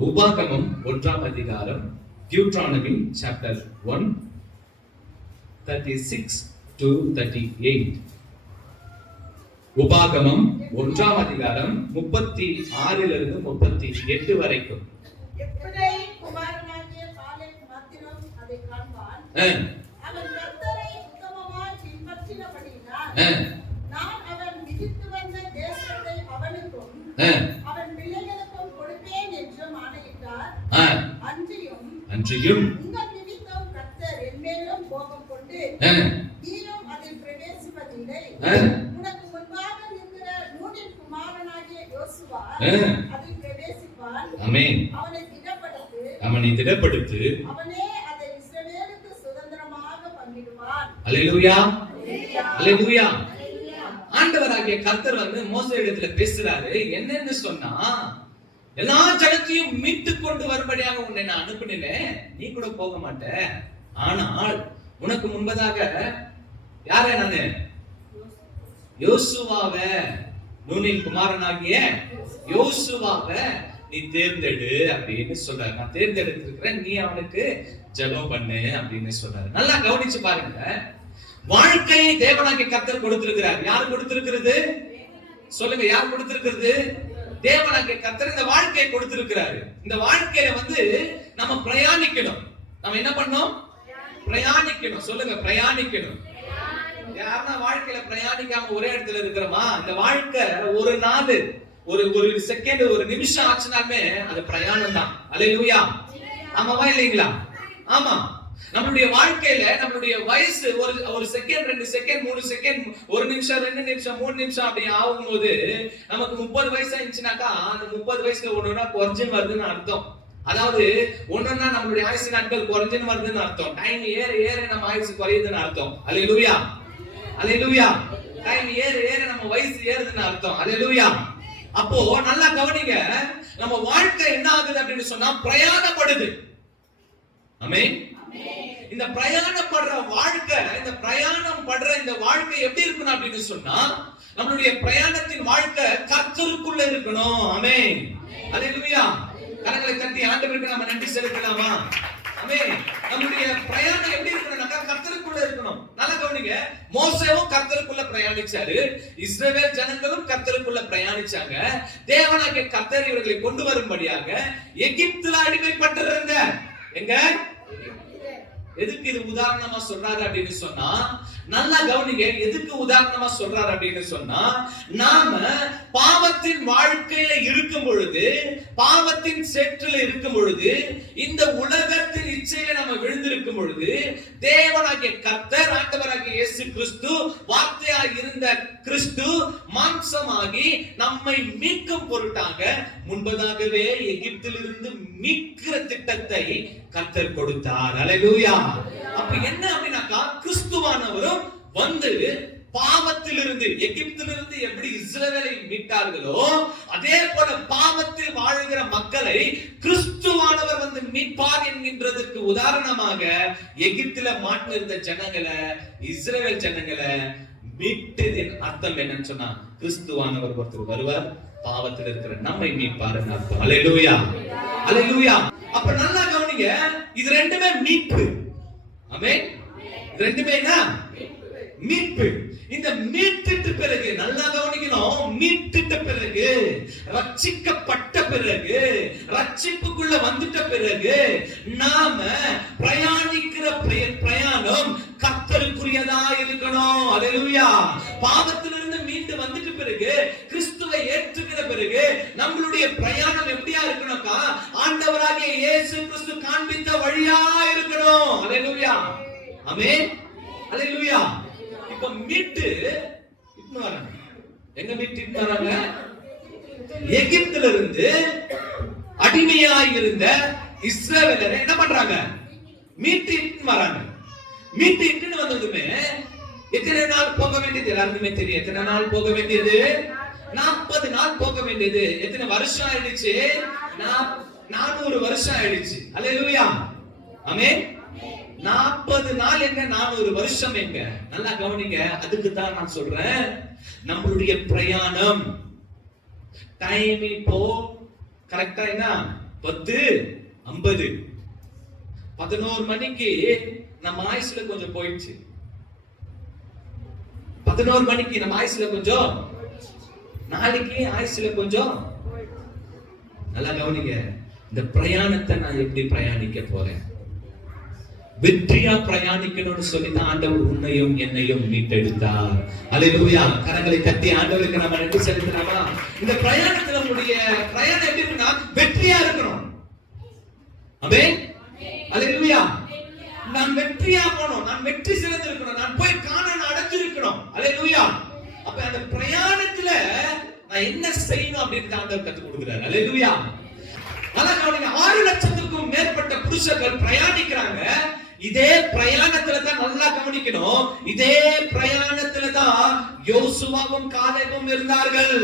உபாகமம் 1ஆம் அதிகாரம், டியூட்ரானமி சாப்டர் 1 36 to 38. உபாகமம் 1ஆம் அதிகாரம் 36 38 வரைக்கும். அவன் கர்த்தரை உத்தமமாய் பின்பற்றினபடியினால் நான் அவன் விதித்து வந்த தேசத்தை அவனுக்கும் அவன் பிள்ளைகளுக்கும் கொடுப்பேன் என்று ஆணையிட்டார். அன்றியும் உங்கள் நிமித்தம் கர்த்தர் என்மேலும் கோபம் கொண்டு நீரும் அதில் பிரவேசிப்பதில்லை. உனக்கு முன்பாக நிற்கிற நூனின் குமாரனாகிய யோசுவா அதில் பிரவேசிப்பான். ஆமென். அவனை திடப்படுத்து அவனே அதை இஸ்ரவேலுக்கு சுதந்திரமாக பங்கிடுவான். அல்லேலூயா, அல்லேலூயா. ஆண்டவராகிய கர்த்தர் மோசே இடத்துல பேசுறாரு. என்னன்னு சொன்னா, எல்லா ஜனத்தையும் மீட்டு கொண்டு வரும்படியாக உன்னை நான் அனுப்பினேன், நீ கூட போக மாட்ட. ஆனால் உனக்கு முன்பதாக யார நானு யோசுவாவை, நூனின் குமாரனாகிய யோசுவாவை நீ தேர்ந்தெடு அப்படின்னு சொல்றாரு. நான் தேர்ந்தெடுத்திருக்கிறேன், நீ அவனுக்கு ஜெபம் பண்ணு அப்படின்னு சொல்றாரு. நல்லா கவனிச்சு பாருங்க. வாழ்க்கையை தேவனாகிய கர்த்தர் கொடுத்திருக்கிறார். யார் கொடுத்திருக்கிறது சொல்லுங்க, யார் கொடுத்திருக்கிறது? தேவனாகிய கர்த்தர் இந்த வாழ்க்கையை கொடுத்திருக்கிறாரு. இந்த வாழ்க்கையில நம்ம பிரயாணிக்கணும். நம்ம என்ன பண்ணோம்? பிரயாணிக்கணும். சொல்லுங்க, பிரயாணிக்கணும். யாருன்னா வாழ்க்கையில பிரயாணிக்காம ஒரே இடத்துல இருக்கிறோமா? இந்த வாழ்க்கை ஒரு நாள், ஒரு செகண்ட், ஒரு நிமிஷம் ஆச்சுனாலுமே அது பிரயாணம் தான். அல்லேலூயா. ஆமாவா இல்லைங்களா? ஆமா. நம்மளுடைய வாழ்க்கையில நம்மளுடைய வயசு ஒரு செகண்ட், 2 செகண்ட், 3 செகண்ட், 1 நிமிஷம், 2 நிமிஷம், 3 நிமிஷம் அப்படி ஆகும்போது நமக்கு 30 வயசு ஆயிடுச்சுனாக்கா அந்த 30 வயசுல ஒன்னொன்னா குறைஞ்சுன்னு வருதுன்னு அர்த்தம். அதாவது ஒன்னொன்னா நம்மளுடைய ஆயுசு நாட்கள் குறைஞ்சுன்னு வருதுன்னு அர்த்தம். டைம் ஏற ஏற நம்ம ஆயுசு குறையுதுன்னு அர்த்தம். அல்லேலூயா, அல்லேலூயா. டைம் ஏற ஏற நம்ம வயசு ஏறுதுன்னு அர்த்தம். அல்லேலூயா. அப்போ நல்லா கவனிங்க, நம்ம வாழ்க்கை என்ன ஆகுது அப்படின்னு சொன்னா பிரயாணப்படுது. ஆமென். இந்த பிரயாணப்படுற வாழ்க்கை, இந்த பிரயாணம் படுற இந்த வாழ்க்கை எப்படி இருக்கணும் அப்படின்னு சொன்னா, நம்மளுடைய பிரயாணத்தின் வாழ்க்கை கர்த்தருக்குள்ள இருக்கணும். ஆமென். அல்லேலூயா. கரங்களை தட்டி ஆண்டவருக்கு நம்ம நன்றி செலுத்தலாமா? ஆமென். நம்மளுடைய பிரயாணம் எப்படி இருக்கணும்னா கர்த்தருக்குள்ள இருக்கணும். நல்லா கவனிங்க, மோசேவும் கர்த்தருக்குள்ள பிரயாணிச்சாரு, இஸ்ரவேல் ஜனங்களும் கர்த்தருக்குள்ள பிரயாணிச்சாங்க. தேவனாகிய கர்த்தர் இவர்களை கொண்டு வரும்படியாக எகிப்துல அடிமைப்பட்டிருந்த எங்க எதுக்கு இது உதாரணமா சொல்றாரு அப்படின்னு சொன்னா, நல்லா கவனிங்க, எதுக்கு உதாரணமா சொல்றாரு அப்படின்னு சொன்னா, நாம பாவத்தின் வாழ்க்கையில இருக்கும் பொழுது, பாவத்தின் சேற்றில இருக்கும் பொழுது, இந்த உலகத்தின் இச்சையில நம்ம விழுந்திருக்கும் பொழுது, தேவனாகிய கர்த்தர், ஆண்டவராகிய இயேசு கிறிஸ்து, வார்த்தையாய் இருந்த கிறிஸ்து மாம்சமாகி நம்மை மீட்கும் பொருட்டாக முன்பதாகவே எகிப்திலிருந்து மீட்கிற திட்டத்தை கர்த்தர் கொடுத்தார். அல்லேலூயா. அப்ப என்ன அப்படின்னாக்கா, கிறிஸ்துவானவரும் பாவத்திலிருந்து, எகிப்திலிருந்து எப்படி இஸ்ரவேலை மீட்டார்களோ அதே போல பாவத்தில் வாழுகிற மக்களை கிறிஸ்துவானவர் மீட்பார் என்கின்றதற்கு உதாரணமாக எகிப்தில மாட்டிருந்த ஜனங்களை, இஸ்ரவேல் ஜனங்களை மீட்டதின் அர்த்தம் என்னன்னு சொன்னா, கிறிஸ்துவானவர் ஒருத்தர் வருவார், பாவத்தில் இருக்கிற நம்மை மீட்பார் அர்த்தம். அல்லேலூயா, அல்லேலூயா. அப்ப நல்லா கவனிங்க, இது ரெண்டுமே மீட்பு. ஆமென். இது ரெண்டுமே என்ன? மீட்பு. இந்த மீட்டுட்ட பிறகு நல்லா கவனிக்கணும், மீட்டுட்ட பிறகு, ரட்சிக்கப்பட்ட பிறகு, ரட்சிப்புக்குள்ள வந்துட்ட பிறகு நாம பிரயாணிக்கிற பிரயாணம் கர்த்தருக்குரியதா இருக்கணும். அல்லேலூயா. பாவத்திலிருந்து மீண்டு வந்துட்ட பிறகு, கிறிஸ்துவை ஏற்றுக்கிற பிறகு நம்மளுடைய பிரயாணம் எப்படியா இருக்கணும்க்கா? ஆண்டவராகிய இயேசு கிறிஸ்து காண்பித்த வழியா இருக்கணும். அல்லேலூயா. ஆமென். அல்லேலூயா. இப்ப மீட்டு இட்டு வராங்க. எங்க மீட்டு இட்டு வராங்க? எகிப்துல இருந்து அடிமையாய் இருந்த இஸ்ரவேலரை என்ன பண்றாங்க? மீட்டு இட்டு வராங்க. மீட்டு இட்டு வந்ததுமே எத்தனை நாள் போக வேண்டியது எல்லாருக்குமே தெரியும். எத்தனை நாள் போக வேண்டியது? 40 நாள் போக வேண்டியது. எத்தனை வருஷம் ஆயிடுச்சு? 400 வருஷம் ஆயிடுச்சு. அல்லேலூயா. ஆமென். 40 நாள் எங்க, 400 வருஷம் எங்க? நல்லா கவனிங்க. அதுக்கு தான் நான் சொல்றேன், நம்மளுடைய பிரயாணம் டைம் இப்போ கரெக்டா என்ன 10:50. 11 மணிக்கு நம்ம ஆயுசுல கொஞ்சம் போயிடுச்சு. 11 மணிக்கு நம்ம ஆயுசுல கொஞ்சம், நாளைக்கு ஆயுசுல கொஞ்சம். நல்லா கவனிங்க, இந்த பிரயாணத்தை நான் எப்படி பிரயாணிக்க போறேன்? வெற்றியா பிரயாணிக்கணும்னு சொல்லிதான் ஆண்டவர் உன்னையும் என்னையும் மீட்டெடுத்தார். அல்லேலூயா. கரங்களை தட்டி ஆண்டவருக்கு நாம நன்றி செலுத்தலாமா? இந்த பிரயாணத்துல நம்முடைய பிரயாணம் எப்படி இருக்குன்னா வெற்றியா இருக்கணும். ஆமென். அல்லேலூயா. நான் வெற்றியா போகணும், நான் வெற்றி சிறந்திருக்கணும், நான் போய் கானான் அடைஞ்சிருக்கணும். அல்லேலூயா. அப்ப அந்த பிரயாணத்துல நான் என்ன செய்யணும் அப்படின்னு ஆண்டவர் கற்றுக் கொடுக்கிறார். அல்லேலூயா. அதான் 6 லட்சத்துக்கும் மேற்பட்ட புருஷர்கள் பிரயாணிக்கிறாங்க. இதே பிரயாணத்துல தான் நல்லா கவனிக்கணும், இதே பிரயாணத்துல தான் யோசுவாவும் காலேபும் இருந்தார்கள்.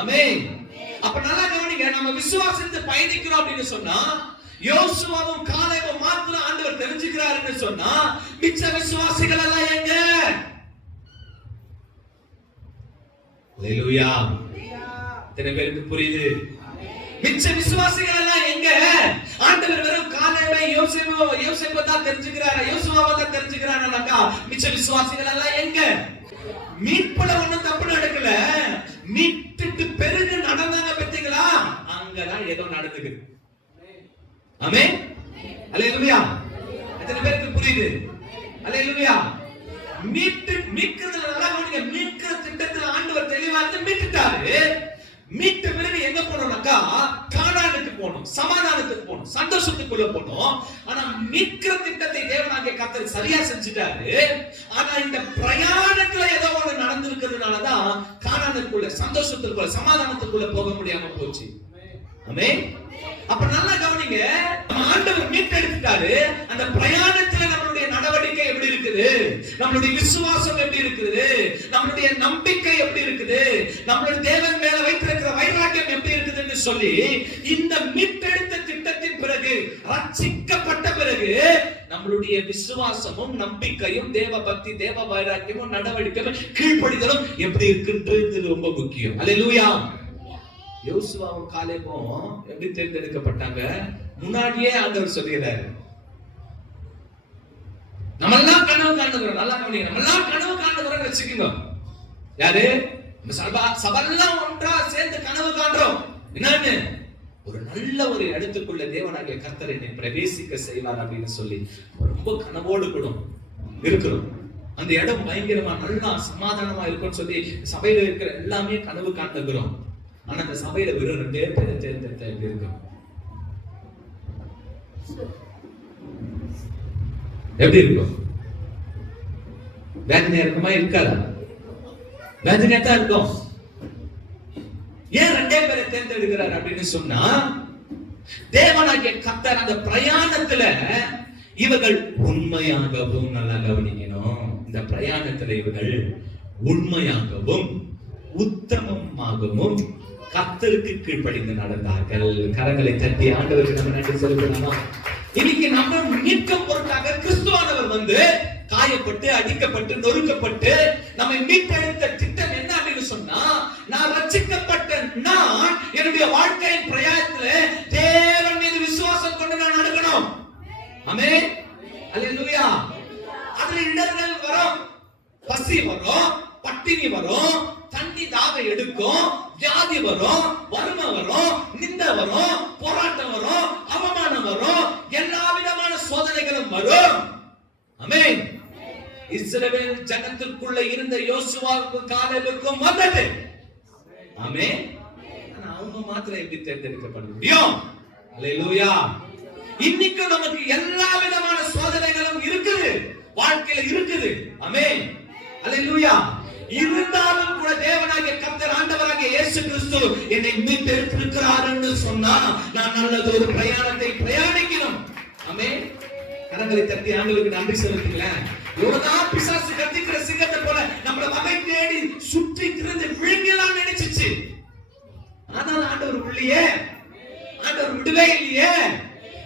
ஆமென். அப்ப நல்லா கவனிங்க, நம்ம விசுவாசத்தை பயணிக்கிறோம் அப்படின்னு சொன்னா யோசுவாவும் காலேபும் மாத்திரம் ஆண்டவர் தெரிஞ்சுக்கிறாருன்னு சொன்னா மிச்ச விசுவாசிகள் எல்லாம் எங்க? அல்லேலூயா. எத்தனை பேருக்கு புரியுது? மிச்ச விசுவாசிகள் எல்லாம் எங்க? ஆண்டவர் வெறும் காலேபை யோசேப்பை தான் தெரிஞ்சுக்கிறாரா, யோசுவாவை தான் தெரிஞ்சுக்கிறானாக்கா மிச்ச விசுவாசிகள் எல்லாம் எங்க? மீட்புல ஒண்ணும் தப்பு நடக்கல, மீட்டுட்டு பெருகு நடந்தாங்க பார்த்தீங்களா, அங்கதான் ஏதோ நடந்துக்குது. ஆமென். அல்லேலூயா. எத்தனை பேருக்கு புரியுது? அல்லேலூயா. மீட்கிறது நல்லா கவனிங்க, மீட்கிற திட்டத்துல ஆண்டவர் தெளிவா மீட்டுட்டாரு. மீட்ட பிறகு எங்க போனோம்னாக்கா கானானுக்கு போனோம், சமாதானத்துக்கு போனோம், சந்தோஷத்துக்குள்ள போனோம். ஆனா மீட்கிற திட்டத்தை தேவனாகிய கர்த்தர் சரியா செஞ்சுட்டாரு. ஆனா இந்த பிரயாணத்துல ஏதோ ஒண்ணு நடந்திருக்கிறதுனாலதான் கானானுக்குள்ள, சந்தோஷத்துக்குள்ள, சமாதானத்துக்குள்ள போக முடியாம போச்சு. ஆமென். அப்ப நல்லா கவனிங்க, நம்ம ஆண்டவர் மீட்டெடுத்துட்டாரு. அந்த பிரயாணத்துல நம்மளுடைய நடவடிக்கை எப்படி இருக்குது, நம்மளுடைய விசுவாசம் எப்படி இருக்குது, நம்மளுடைய நம்பிக்கை எப்படி இருக்குது, நம்மளுடைய தேவன் மேல வைத்திருக்கிற வைராக்கியம் எப்படி இருக்குதுன்னு சொல்லி இந்த மீட்டெடுத்த திட்டத்தின் பிறகு, ரட்சிக்கப்பட்ட பிறகு நம்மளுடைய விசுவாசமும் நம்பிக்கையும் தேவ பக்தி, தேவ வைராக்கியமும் நடவடிக்கையும் கீழ்ப்படிதலும் எப்படி இருக்குன்றது ரொம்ப முக்கியம். அல்லேலூயா. யோசுவாவும் காலேபும் எப்படி தேர்ந்தெடுக்கப்பட்டாங்க? முன்னாடியே ஆண்டவர் சொல்கிறாரு. நம்ம எல்லாம் கனவு காணுகிறோம், நல்லா கவனிங்க, நம்ம எல்லாம் கனவு காணுகிறோம்னு வச்சுக்கோங்க. யாரு? சபெல்லாம் ஒன்றா சேர்ந்து கனவு காண்றோம். என்னன்னு? ஒரு நல்ல ஒரு இடத்துக்குள்ள தேவனாகிய கர்த்தர் என்னை பிரவேசிக்க செய்வார் அப்படின்னு சொல்லி ரொம்ப கனவோடு கூட இருக்கிறோம். அந்த இடம் பயங்கரமா நல்லா சமாதானமா இருக்கும்னு சொல்லி சபையில இருக்கிற எல்லாமே கனவு காண்கிறோம். ஆனா அந்த சபையில வெறும் 2 பேர் தேர்ந்தெடுத்தா எப்படி இருக்கும்? எப்படி இருக்கும்? வேதனையா இருக்குமா? இருக்காதா? வேதனையா தான் இருக்கும். ஏன் 2 பேரை தேர்ந்தெடுக்கிறார் அப்படின்னு சொன்னா, தேவனாகிய கர்த்தர் அந்த பிரயாணத்துல இவர்கள் உண்மையாகவும், நல்லா கவனிக்கணும், இந்த பிரயாணத்துல இவர்கள் உண்மையாகவும் உத்தமமாகவும் கர்த்தருக்கு கீழ்ப்படிந்து நடந்தார்கள். கரங்களை தட்டி ஆண்டவருக்கு நம்ம நன்றி செலுத்தலாமா? இன்னைக்கு நம்ம மீட்கும் பொருட்டாக கிறிஸ்துவானவர் வந்து காயப்பட்டு, அடிக்கப்பட்டு, நொறுக்கப்பட்டு நம்மை மீட்டெடுத்த திட்டம் என்ன அப்படின்னு சொன்னா, நான் ரட்சிக்கப்பட்ட நான் என்னுடைய வாழ்க்கையின் பிரயாணத்துல தேவன் மீது விசுவாசம் கொண்டு நான் நடக்கணும். ஆமென். அல்லேலூயா. அதுல இடர்கள் வரும், பசி வரும், பட்டினி வரும், தண்ணி தாகம் எடுக்கும், வியாதி வரும், வறுமை வரும், நிந்தை வரும், போராட்டம் வரும், அவமானம் வரும், எல்லா விதமான சோதனைகளும் வரும். ஆமென். இஸ்ரவேல் ஜனத்திற்குள்ள இருந்த யோசுவாவுக்கும் காலேபுக்கும் வந்தது. ஆமென். ஆனா அவங்க மாத்திரம் எப்படி தேர்ந்தெடுக்கப்பட முடியும்? அல்லேலூயா. இன்னைக்கு நமக்கு எல்லா விதமான சோதனைகளும் இருக்குது, வாழ்க்கையில இருக்குது. ஆமென். அல்லேலூயா. இருந்தாலும் கூட தேவனாகிய கர்த்தர், ஆண்டவராகிய இயேசு கிறிஸ்து என்னை மீட்டெடுத்திருக்கிறார்னு சொன்னா நான் நல்லது ஒரு பிரயாணத்தை பிரயாணிக்கணும். ஆமென். கரங்களை தட்டி ஆண்டவருக்கு நன்றி செலுத்துங்களேன். எவ்வளவுதான் பிசாசு கத்திக்கிற சிங்கத்தை போல நம்மள வகை தேடி சுற்றி திரிந்து விழுங்கலாம் நினைச்சிச்சு. ஆனால் ஆண்டவர் உள்ளே, ஆண்டவர் விடுவே இல்லையே.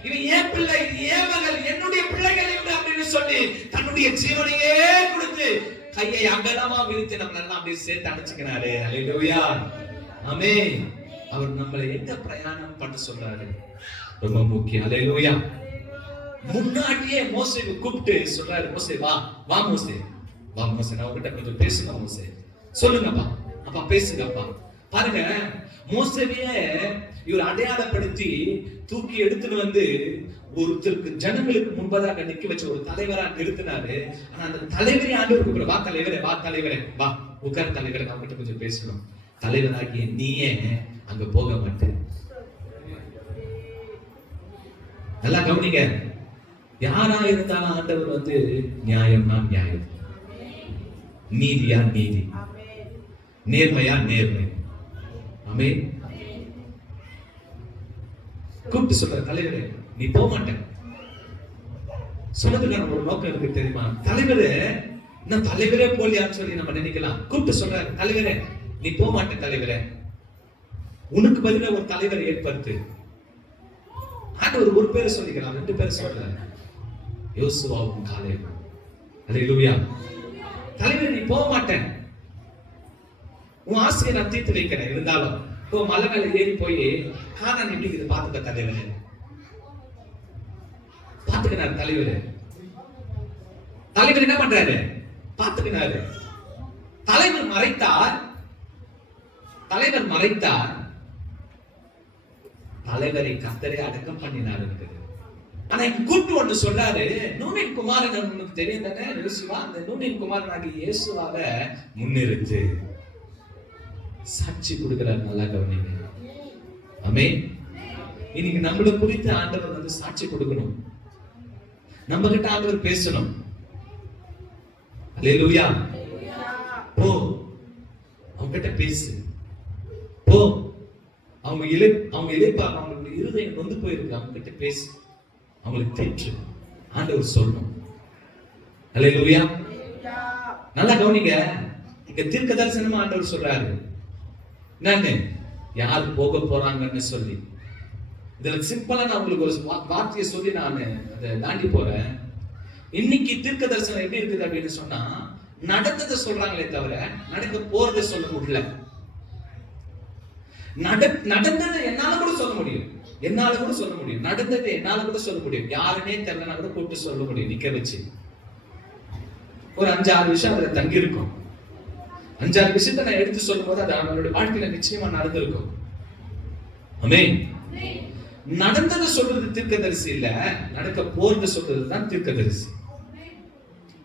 இவன் ஏன் பிள்ளை, ஏன் மகள், என்னுடைய பிள்ளைகள் இவங்க அப்படின்னு சொல்லி தன்னுடைய ஜீவனையே கொடுத்து கையை அகலமா விரித்து நம்ம எல்லாம் அப்படியே சேர்த்து அணைச்சுக்கிறாரு. அல்லேலூயா. ஆமென். அவர் நம்மளை எங்க பிரயாணம் பண்ண சொல்றாரு? ரொம்ப முக்கியம். அல்லேலூயா. முன்னாடியே மோசேவை கூப்பிட்டு சொல்றாரு, மோசே வா, வா மோசே, வா மோசே, நான் உங்ககிட்ட கொஞ்சம் பேசணும் மோசே. சொல்லுங்கப்பா, அப்பா பேசுங்கப்பா. பாருங்க, மோசேவையே இவர் அடையாளப்படுத்தி தூக்கி எடுத்துட்டு வந்து ஒருத்தருக்கு ஜனங்களுக்கு முன்பதாக நிக்க வச்ச ஒரு தலைவரா நிறுத்தினாரு. ஆனா அந்த தலைவரே ஆண்டவர் கூப்பிடுற, வா தலைவரே, வா தலைவரே, வா உட்கார் தலைவரே, நான் உங்ககிட்ட கொஞ்சம் பேசணும். தலைவராகிய நீயே அங்க போக மாட்டேன். நல்லா கவனிங்க. யாரா இருந்தாலும் ஆண்டவர் வந்து நியாயம்னா நியாயம், நீதியா நீதி, நேர்மையா நேர்மை. ஆமென். கூப்பிட்டு சொல்ற, தலைவரே நீ போக மாட்டேன். சொன்னதுக்கான ஒரு நோக்கம் இருக்கு தெரியுமா? தலைவரே, இன்னும் தலைவரே போலியான்னு சொல்லி நம்ம நினைக்கலாம். கூப்பிட்டு சொல்ற, தலைவரே நீ போக மாட்டேன் தலைவரே, உனக்கு பதிலா ஒரு தலைவரை ஏற்படுத்து. ஆண்டவர் ஒரு பேரை சொல்லிக்கலாம், 2 பேரை சொல்றாரு, யோசுவாவும் காலேபும். அல்லேலூயா. தலைவரே நீ போக மாட்டேன், உன் ஆசையை நான் தீர்த்து வைக்கிறேன். இருந்தாலும் இப்போ மலை மேல ஏறி போய் கானான் எப்படி இது பாத்துக்க தலைவரே, பாத்துக்கினாரு தலைவர். தலைவர் என்ன பண்றாரு? பாத்துக்கினாரு. தலைவர் மறைத்தார், தலைவர் மறைத்தார், தலைவரை கர்த்தரே அடக்கம் பண்ணினார். ஆனா இங்க கூட்டு ஒண்ணு சொல்றாரு, நூனின் குமாரன் உனக்கு தெரியும் தானே யோசுவா, அந்த நூனின் குமாரனாகிய இயேசுவாவை முன்னிறுத்து சாட்சி கொடுக்கிறார். நல்லா கவனிங்க. ஆமென். இன்னைக்கு நம்மள குறித்து ஆண்டவர் வந்து சாட்சி கொடுக்கணும், நம்ம கிட்ட ஆண்டவர் பேசணும். அல்லேலூயா. போ அவங்க கிட்ட பேசு, போ அவங்க இழைப்பா, அவங்களுடைய இருதயம் நொந்து போயிருக்கு, அவங்க கிட்ட பேசு, அவங்களுக்கு தேற்று. ஆண்டவர் சொல்லணும். அல்லேலூயா. நல்லா கவனிங்க. இங்க தீர்க்க தரிசனமா ஆண்டவர் சொல்றாரு, என்னன்னு யார் போக போறாங்கன்னு சொல்லி. இதுல சிம்பிளா நான் உங்களுக்கு ஒரு வார்த்தையை சொல்லி நான் அதை தாண்டி போறேன். இன்னைக்கு தீர்க்க தரிசனம் எப்படி இருக்குது அப்படின்னு சொன்னா, நடந்ததை சொல்றாங்களே தவிர நடக்க போறதை சொல்ல முடியல. நடந்ததை என்னால கூட சொல்ல முடியும், என்னால கூட சொல்ல முடியும், நடந்ததை என்னால கூட சொல்ல முடியும், யாருன்னே தெரியலனா கூட கூப்பிட்டு சொல்ல முடியும், நிக்க வச்சு. ஒரு 5-6 விஷயம் அதுல தங்கி இருக்கும். 5-6 விஷயத்தை நான் எடுத்து சொல்லும் போது அது அவங்களுடைய வாழ்க்கையில நிச்சயமா நடந்திருக்கும். ஆமென். நடந்ததை சொல்றது தீர்க்கதரிசி இல்ல, நடக்க போறது சொல்றதுதான் தீர்க்கதரிசி.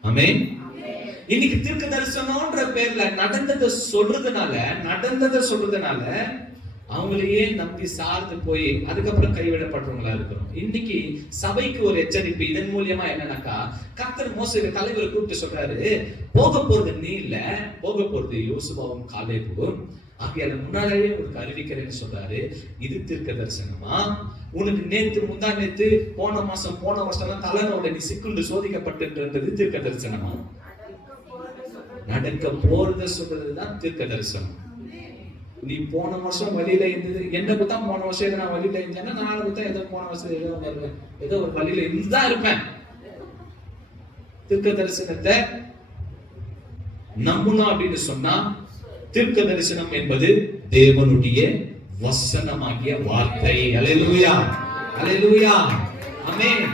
ஆமென். இன்னைக்கு தீர்க்க தரிசனம்ன்ற பேர்ல நடந்ததை சொல்றதுனால அவங்களையே நம்பி சார்ந்து போய் அதுக்கப்புறம் கைவிடப்படுறவங்களா இருக்கிறோம். இன்னைக்கு சபைக்கு ஒரு எச்சரிப்பு இதன் மூலியமா என்னன்னாக்கா, கர்த்தர் மோசேக்கு தலைவரை கூப்பிட்டு சொல்றாரு, போக போறது நீ இல்ல, போக போறது யோசுவாவும் காலேபும், ஆகிய முன்னாலேயே உங்களுக்கு அறிவிக்கிறேன்னு சொல்றாரு. இது தீர்க்க தரிசனமா? உனக்கு நேத்து முந்தா நேத்து போன வருஷம் தலைநோட நீ சிக்குண்டு சோதிக்கப்பட்டுன்றது தீர்க்க தரிசனமா? நடக்க போறத சொல்றதுதான் தீர்க்க தரிசனம். நீ போன வருஷம் வழியில இருந்தது, என்ன பார்த்தா போன வருஷம் நான் வழியில இருந்தேன்னா நாளை பார்த்தா ஏதோ போன வருஷம் ஏதோ வருவேன், ஏதோ ஒரு வழியில இருந்துதான் இருப்பேன். தீர்க்க தரிசனத்தை நம்பணும் அப்படின்னு சொன்னா, தீர்க்க தரிசனம் என்பது தேவனுடைய வசனமாகிய வார்த்தை. அல்லேலூயா, அல்லேலூயா, ஆமென்,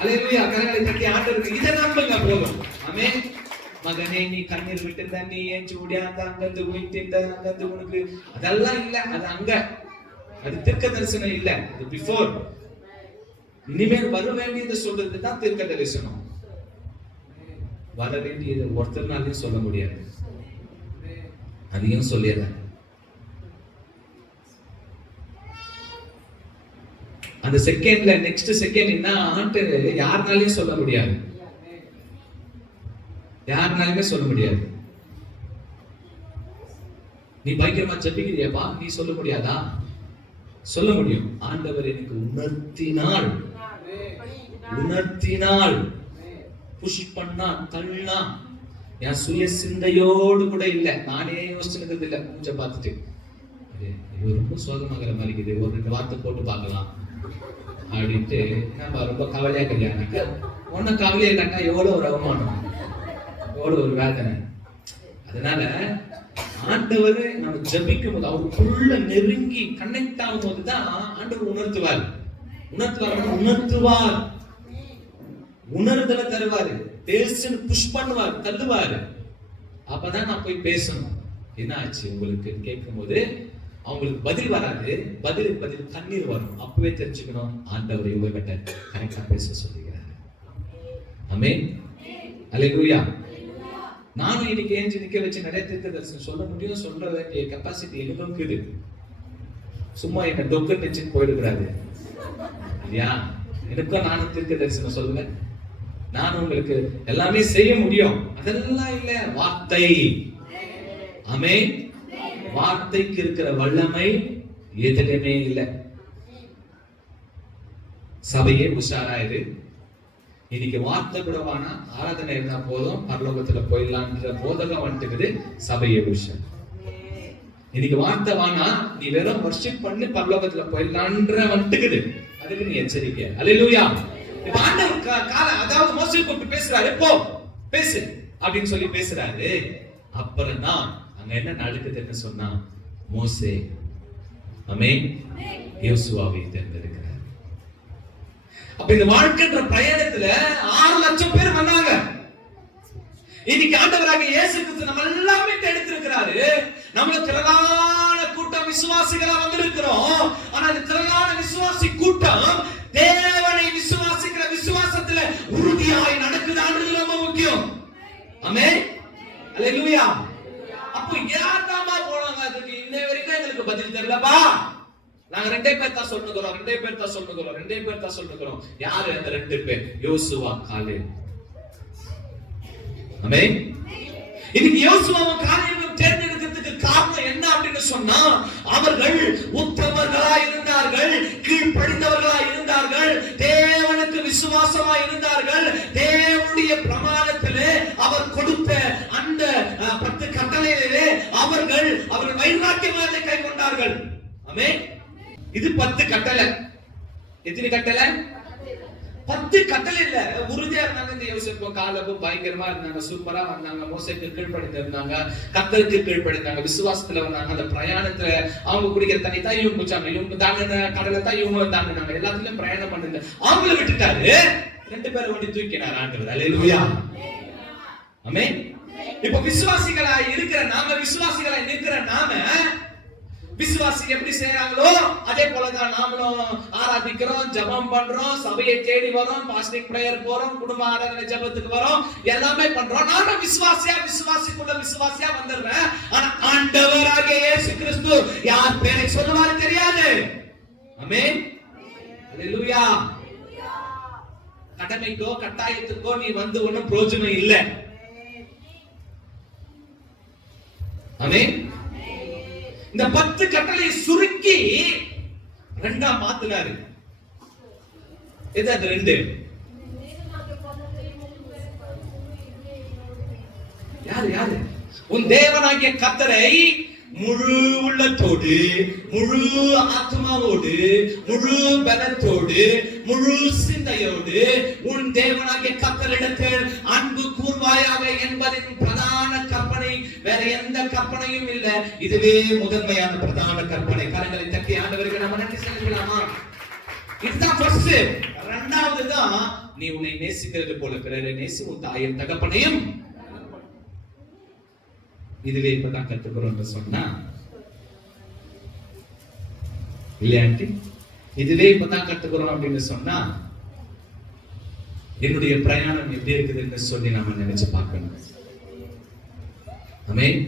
அல்லேலூயா. கரங்களை தட்டி ஆண்டவருக்கு இதை நம்புங்க போதும். ஆமென். மகனே நீ கண்ணீர் விட்டு நீ ஏன் ஓடியாந்த அங்கந்து உயிர்த்திருந்த அங்கந்து உனக்கு அதெல்லாம் இல்ல, அது அங்க, அது தீர்க்க தரிசனம் இல்ல, அது பிஃபோர். இனிமேல் வர வேண்டியதை சொல்றதுதான் தீர்க்க தரிசனம். வர வேண்டியதை ஒருத்தர்னாலையும் சொல்ல முடியாது, அதையும் சொல்லிடுறேன். அந்த செகண்ட்ல நெக்ஸ்ட் செகண்ட் என்ன ஆண்டு யாருனாலையும் சொல்ல முடியாது, யாருனாலுமே சொல்ல முடியாது. நீ பயங்கரமா ஜெபிக்கிறியப்பா, நீ சொல்ல முடியாதா? சொல்ல முடியும். ஆண்டவர் எனக்கு உணர்த்தினாள், புஷ் பண்ணா, தள்ளா, என் சுய சிந்தையோடு கூட இல்ல, நானே யோசிச்சுக்கிறது இல்ல. பூஜை பார்த்துட்டு ரொம்ப சோகமாகிற மாதிரி இருக்குது, ஒரு 2 வார்த்தை போட்டு பார்க்கலாம் அப்படின்ட்டு நம்ம ரொம்ப கவலையா கிடையாது. ஒன்னும் கவலையா இல்லைன்னா எவ்வளவு ஒரு அவமானம், எவ்வளவு ஒரு வேதனை. அதனால ஆண்டவர் நம்ம ஜெபிக்கும் போது அவருக்குள்ள நெருங்கி கனெக்ட் ஆகும் போதுதான் ஆண்டவர் உணர்த்துவார். உணர்தலை தருவாரு, பேசுன்னு புஷ் பண்ணுவார், தள்ளுவாரு. அப்பதான் நான் போய் பேசணும். என்ன ஆச்சு உங்களுக்கு கேட்கும் போது அவங்களுக்கு பதில் வராது, பதில் கண்ணீர் வரும். அப்பவே தெரிஞ்சுக்கணும் ஆண்டவர் இவங்ககிட்ட கரெக்டா பேச சொல்லுகிறாரு. ஆமென், அல்லேலூயா. நானும் இன்னைக்கு ஏஞ்சி நிக்க வச்சு நிறைய தீர்க்க தரிசனம் சொல்ல முடியும், சொல்ற வேண்டிய கெப்பாசிட்டி எனக்கும் இருக்குது. சும்மா என்ன டொக்கு நினைச்சுன்னு போயிடுறாரு இல்லையா? எனக்கும் நானும் தீர்க்க தரிசனம் சொல்லுவேன், நான் உங்களுக்கு எல்லாமே செய்ய முடியும். அதெல்லாம் இல்ல, வார்த்தை. ஆமென். வார்த்தைக்கு இருக்கிற வல்லமை எதுலயுமே இல்ல. சபையே உஷாராயிரு. இன்னைக்கு வார்த்தை கூட வானா, ஆராதனை இருந்தா போதும் பரலோகத்துல போயிடலான்ற போதகம் வந்துட்டுக்குது. சபையே உஷார். இன்னைக்கு வார்த்தை வானா, நீ வெறும் வர்ஷிப் பண்ணி பரலோகத்துல போயிடலான்ற வந்துட்டுக்குது. அதுக்கு நீ எச்சரிக்கை. அல்லேலூயா. அதாவது மோசே கூப்பிட்டு பேசுறாரு, போ பேசு அப்படின்னு சொல்லி பேசுறாரு. அப்புறம் தான் அங்க என்ன நடக்குதுன்னு சொன்னா, மோசே ஆமென் யோசுவாவை தேர்ந்தெடுக்கிறார். அப்ப இந்த வாழ்க்கைன்ற பயணத்துல 6 லட்சம் பேர் வந்தாங்க. இன்னைக்கு ஆண்டவராக இயேசு கிறிஸ்து நம்ம எல்லாமே எடுத்திருக்கிறாரு. நம்மள திரளான கூட்டம் விசுவாசிகளா வந்திருக்கிறோம். ஆனா இந்த திரளான விசுவாசி கூட்டம் தேவனை விசுவாசிக்கிற விசுவாசத்துல உறுதியாய் நடக்குதான்றது ரொம்ப முக்கியம். ஆமென், அல்லேலூயா. அப்போ யார்தாமா போனாங்க? அதுக்கு இன்ன வரைக்கும் எங்களுக்கு பதில் தெரியலப்பா. நாங்க 2 பேர் தான் சொல்லுகிறோம். யாரு அந்த 2 பேர்? யோசுவா, காலேப். ஆமென். இன்னைக்கு யோசுவாவும் காலேபும் தேர்ந்தெடுக்கிறதுக்கு காரணம் என்ன அப்படின்னு சொன்னா, அவர்கள் உத்தமர்களா இருந்தார்கள், கீழ்ப்படிந்தவர்களா இருந்தார்கள், தேவனுக்கு விசுவாசமா இருந்தார்கள். தேவனுடைய பிரமாணத்திலே அவர் கொடுத்த அந்த 10 கட்டளைகளிலே அவர்கள் வைராக்கியமாக கை கொண்டார்கள். ஆமென். இது 10 கட்டளை. எத்தனை கட்டளை? 10 கட்டளை இல்ல. உறுதியா இருந்தாங்க. இந்த யோசேப்பு காலேபு பயங்கரமா இருந்தாங்க, சூப்பரா வந்தாங்க, மோசேக்கு கீழ்ப்படிந்து இருந்தாங்க, கர்த்தருக்கு கீழ்ப்படிந்தாங்க, விசுவாசத்துல வந்தாங்க. அந்த பிரயாணத்துல அவங்க குடிக்கிற தண்ணி தான் இவங்க குடிச்சாங்க, இவங்க தாண்டின கடலை தான் இவங்க தாண்டினாங்க. எல்லாத்துலயும் பிரயாணம் பண்ணுங்க. அவங்கள விட்டுட்டாரு, 2 பேரை வண்டி தூக்கினார் ஆண்டவர். அல்லேலூயா. ஆமென். இப்ப விசுவாசிகளா இருக்கிற நாம விசுவாசி எப்படி செய்யறாங்களோ அதே போலதான் நாமளும் ஆராதிக்கிறோம், ஜெபம் பண்றோம், சபையை தேடி வரோம், பாஸ்டிங் பிரேயர் போறோம், குடும்ப ஆராதனை ஜெபத்துக்கு வரோம், எல்லாமே பண்றோம். நானும் விசுவாசியா வந்துடுறேன். ஆனா ஆண்டவராகிய இயேசு கிறிஸ்து யார் பேரை சொல்லுவாரு தெரியாது. ஆமென், அல்லேலூயா. கடமைக்கோ கட்டாயத்துக்கோ நீ வந்து ஒன்னும் பிரயோஜனம் இல்லை. ஆமென். இந்த 10 கட்டளை சுருக்கி 2 மாத்தினாரு. எது அது 2? யாரு? உன் தேவனாகிய கர்த்தரை முழு உள்ளத்தோடு, முழு ஆத்மாவோடு, முழு பலத்தோடு, முழு சிந்தையோடு உன் தேவனாகிய கர்த்தரிடத்தில் அன்பு கூர்வாயாக என்பதின் பிரதான கற்பனை. வேற எந்த கற்பனையும் இல்ல. இதுவே முதன்மையான பிரதான கற்பனை. கரங்களை தட்டி ஆண்டவருக்கு நம்ம நன்றி செலுத்தலாமா? இதுதான் ஃபர்ஸ்ட். 2வது தான், நீ உன்னை நேசிக்கிறது போல பிறரை நேசி, உன் தாயின் தகப்பனையும். இதுவே இப்பதான் கத்துக்கிறோம் சொன்னா இல்லையாண்டி? இதுவே இப்பதான் கத்துக்கிறோம் அப்படின்னு சொன்னா என்னுடைய பிரயாணம் எப்படி இருக்குதுன்னு சொல்லி நாம நினைச்சு பார்க்கணும். ஆமென்.